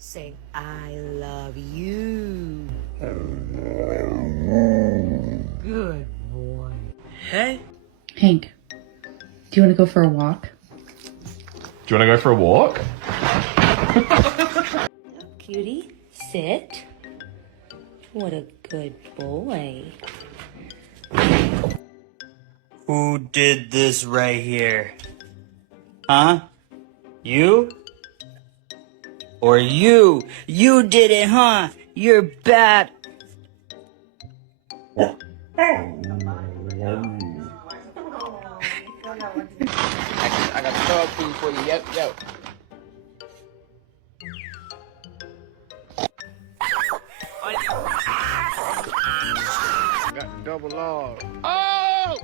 Say, I love you. Good boy. Hey? Hank, do you want to go for a walk? Do you want to go for a walk? Cutie, sit. What a good boy. Who did this right here? Huh? You? Or you? You did it, huh? You're bad. I got a dog food for you. Yep, yep. I got double R. Oh!